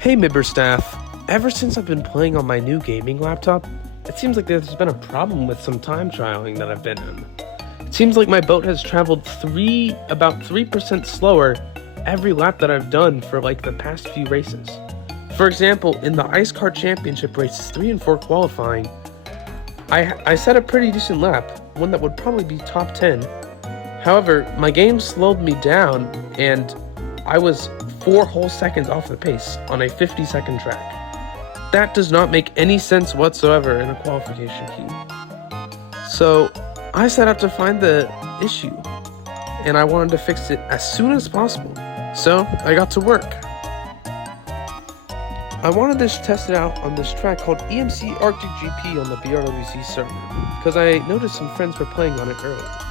Hey Mibber staff, ever since I've been playing on my new gaming laptop, it seems like there's been a problem with some time trialing that I've been in. It seems like my boat has traveled about 3% slower every lap that I've done for like the past few races. For example, in the Ice Car Championship races 3 and 4 qualifying, I set a pretty decent lap, one that would probably be top 10. However, my game slowed me down and I was 4 whole seconds off the pace on a 50-second track. That does not make any sense whatsoever in a qualification heat. So I set out to find the issue, and I wanted to fix it as soon as possible. So I got to work. I wanted to test it out on this track called EMC Arctic GP on the BRWC server, because I noticed some friends were playing on it earlier.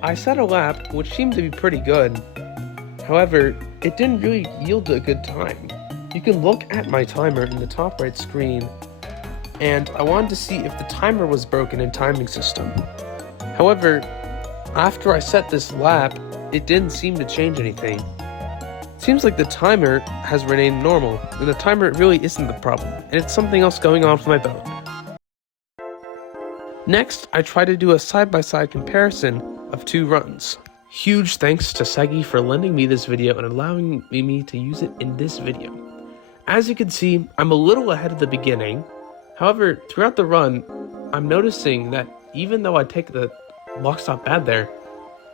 I set a lap, which seemed to be pretty good. However, it didn't really yield a good time. You can look at my timer in the top right screen, and I wanted to see if the timer was broken in timing system. However, after I set this lap, it didn't seem to change anything. It seems like the timer has remained normal, and the timer really isn't the problem, and it's something else going on with my boat. Next, I tried to do a side-by-side comparison of 2 runs. Huge thanks to Seggy for lending me this video and allowing me to use it in this video. As you can see, I'm a little ahead of the beginning. However, throughout the run, I'm noticing that even though I take the lock stop bad there,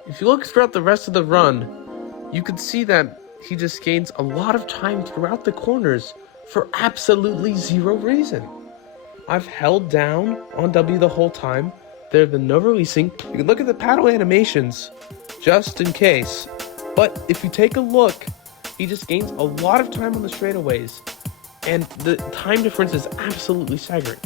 if you look throughout the rest of the run, you can see that he just gains a lot of time throughout the corners for absolutely zero reason. I've held down on W the whole time. There have been no releasing. You can look at the paddle animations just in case. But if you take a look, he just gains a lot of time on the straightaways, and the time difference is absolutely staggering.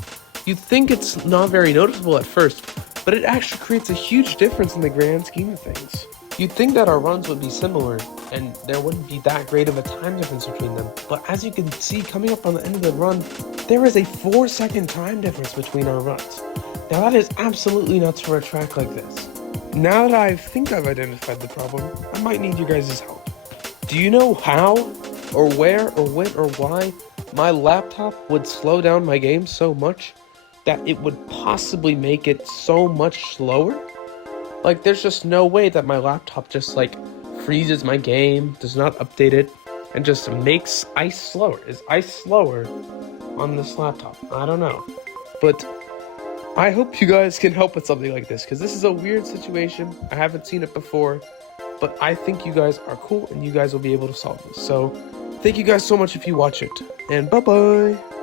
You'd think it's not very noticeable at first, but it actually creates a huge difference in the grand scheme of things. You'd think that our runs would be similar, and there wouldn't be that great of a time difference between them. But as you can see, coming up on the end of the run, there is a 4-second time difference between our runs. Now that is absolutely nuts for a track like this. Now that I think I've identified the problem, I might need you guys' help. Do you know how, or where, or when, or why my laptop would slow down my game so much that it would possibly make it so much slower? Like, there's just no way that my laptop just, like, freezes my game, does not update it, and just makes ice slower. Is ice slower on this laptop? I don't know. But I hope you guys can help with something like this, because this is a weird situation. I haven't seen it before, but I think you guys are cool, and you guys will be able to solve this. So, thank you guys so much if you watch it, and bye-bye!